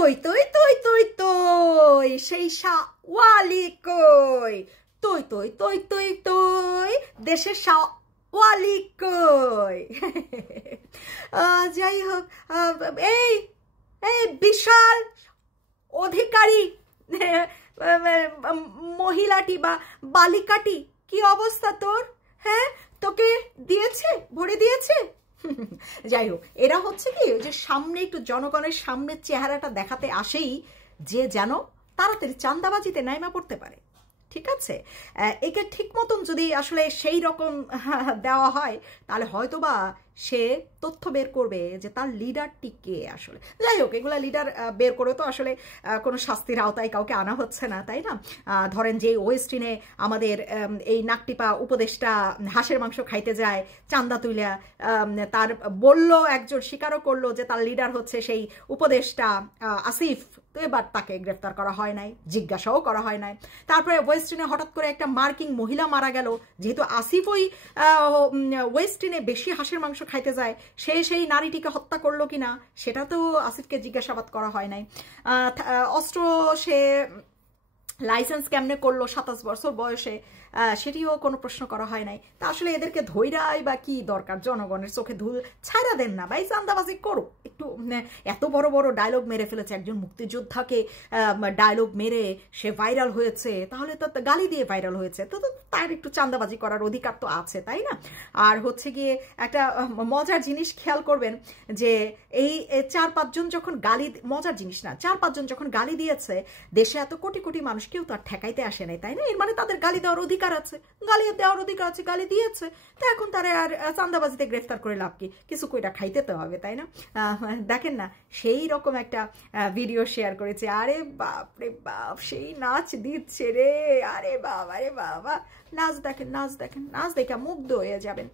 তৈ তৈ তৈ তৈ তৈ সেই শাওয়ালি কই, তৈ তৈ তৈ তৈ তৈ দেশের শাওয়ালি কই। যাই হোক, এই এই বিশাল অধিকারী মহিলাটি বা বালিকাটি, কি অবস্থা তোর? হ্যাঁ, তোকে দিয়েছে, ভরে দিয়েছে। যাই হোক, এরা হচ্ছে কি ওই যে সামনে একটু জনগণের সামনে চেহারাটা দেখাতে আসেই যে যেন তাড়াতাড়ি চাঁদাবাজিতে নাইমা পড়তে পারে। ঠিক আছে, একে ঠিক মতন যদি আসলে সেই রকম দেওয়া হয় তাহলে হয়তো বা সে তথ্য বের করবে যে তার লিডারটি কে আসলে। যাই হোক, এগুলা লিডার বের করে তো আসলে কোনো শাস্তির আওতায় কাউকে আনা হচ্ছে না, তাই না? ধরেন যে ওয়েস্টিনে আমাদের এই নাকটিপা উপদেশটা হাঁসের মাংস খাইতে যায় চান্দা তুইলা, তার বলল একজন, স্বীকারও করলো যে তার লিডার হচ্ছে সেই উপদেশটা আসিফ, তো এবার তাকে গ্রেফতার করা হয় নাই, জিজ্ঞাসাও করা হয় নাই। তারপরে ওয়েস্টিনে হঠাৎ করে একটা মার্কিং মহিলা মারা গেল, যেহেতু আসিফ ওই ওয়েস্টিনে বেশি হাঁসের মাংস খাইতে যায়, সে সেই নারীটিকে হত্যা করলো কিনা সেটা তো আসিফকে জিজ্ঞাসাবাদ করা হয় নাই। অস্ত্র সে লাইসেন্স কেমনে করলো 27 বছর বয়সে, সেটিও কোনো প্রশ্ন করা হয় নাই। তা আসলে এদেরকে ধৈরাই বা কি দরকার? জনগণের চোখে ধুল ছাইরা দেন না ভাই, চান্দাবাজি করো একটু। এত বড় বড় ডায়লগ মেরে ফেলেছে একজন মুক্তিযোদ্ধাকে, ডায়লগ মেরে সে ভাইরাল হয়েছে, তাহলে তো গালি দিয়ে ভাইরাল হয়েছে, তো তার একটু চান্দাবাজি করার অধিকার তো আছে, তাই না? আর হচ্ছে গিয়ে একটা মজার জিনিস খেয়াল করবেন যে এই 4-5 জন যখন গালি, মজার জিনিস না, 4-5 জন যখন গালি দিয়েছে, দেশে এত কোটি কোটি মানুষ কেউ তো আর ঠেকাইতে আসে নাই, তাই না? এর মানে তাদের গালি দেওয়ার অধিকার আছে, গালি দেওয়ার অধিকার আছে, গালি দিয়েছে, তো এখন তারা আর চাঁদাবাজিতে গ্রেফতার করে লাভ কি? কিছু কইটা খাইতে তো হবে, তাই না? দেখেন না, সেই রকম একটা ভিডিও শেয়ার করেছে, আরে বাপ রে বাপ, সেই নাচ দিচ্ছে রে, আরে বাবা রে বাবা, নাচ দেখেন, নাচ দেখেন, নাচ দেখে মুগ্ধ হয়ে যাবেন।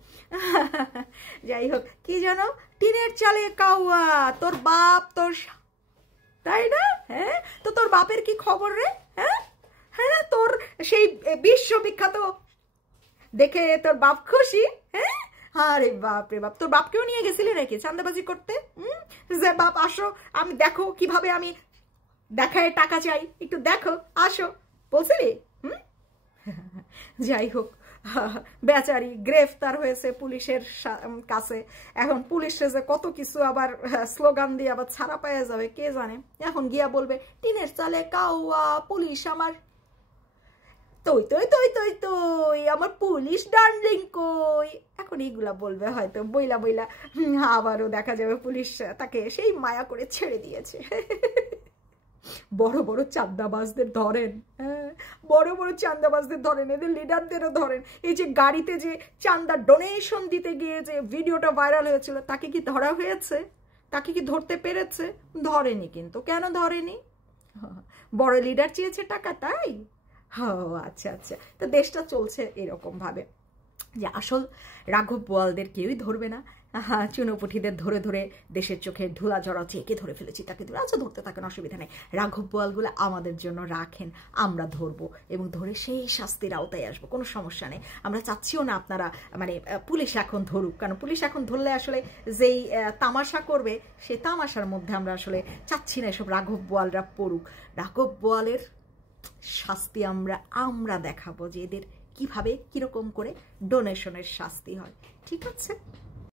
যাই হোক, কি জানো, টিনের চালে কাউয়া, তোর বাপ তোর, তাই না? হ্যাঁ, তো তোর বাপের কি খবর রে? হ্যাঁ হ্যাঁ, তোর সেই বিশ্ববিখ্যাত দেখে তোর বাপ খুশি? হ্যাঁ, আরে বাপ রে বাপ, তোর বাপকেও নিয়ে গেছিলি নাকি চাঁদাবাজি করতে? যে বাপ আসো, আমি দেখো কিভাবে আমি দেখায় টাকা চাই, একটু দেখো, আসো বলছিলি? যাই হোক, বেচারি গ্রেফতার হয়েছে পুলিশের কাছে। এখন পুলিশে যে কত কিছু আবার স্লোগান দিয়ে আবার ছাড়া পাওয়া যাবে কে জানে। এখন গিয়া বলবে টিনের চালে কাউয়া, পুলিশ আমার, তৈ তৈ তৈ তৈ তৈ আমার পুলিশ ডার্লিং কই। এখন এইগুলা বলবে হয়তো, বইলা বইলা আবারও দেখা যাবে পুলিশ তাকে সেই মায়া করে ছেড়ে দিয়েছে। বড় বড় চাঁদাবাজদের ধরেন, হ্যাঁ, বড় বড় চাঁদাবাজদের ধরেন, এদের লিডারদেরও ধরেন। এই যে গাড়িতে যে চাঁদা ডোনেশন দিতে গিয়ে যে ভিডিওটা ভাইরাল হয়েছিল, তাকে কি ধরা হয়েছে? তাকে কি ধরতে পেরেছে? ধরেনি। কিন্তু কেন ধরেনি? বড় লিডার চেয়েছে টাকা, তাই? আচ্ছা আচ্ছা, তো দেশটা চলছে এরকম ভাবে যে আসল রাঘব বোয়ালদের কেউই ধরবে না, চুনোপুঠিদের ধরে ধরে দেশের চোখে ধুলা জড়াচ্ছে, একে ধরে ফেলেছি তাকে ধরে, আচ্ছা ধরতে থাকেন, অসুবিধা নেই। রাঘব বোয়ালগুলো আমাদের জন্য রাখেন, আমরা ধরবো এবং ধরে সেই শাস্তির আওতায় আসবো, কোনো সমস্যা নেই। আমরা চাচ্ছিও না আপনারা মানে পুলিশ এখন ধরুক, কারণ পুলিশ এখন ধরলে আসলে যেই তামাশা করবে, সেই তামাশার মধ্যে আমরা আসলে চাচ্ছি না এসব রাঘব বোয়ালরা পড়ুক। রাঘব বোয়ালের শাস্তি আমরা দেখাবো যে এদের কিভাবে কিরকম করে ডোনেশনের শাস্তি হয়, ঠিক আছে?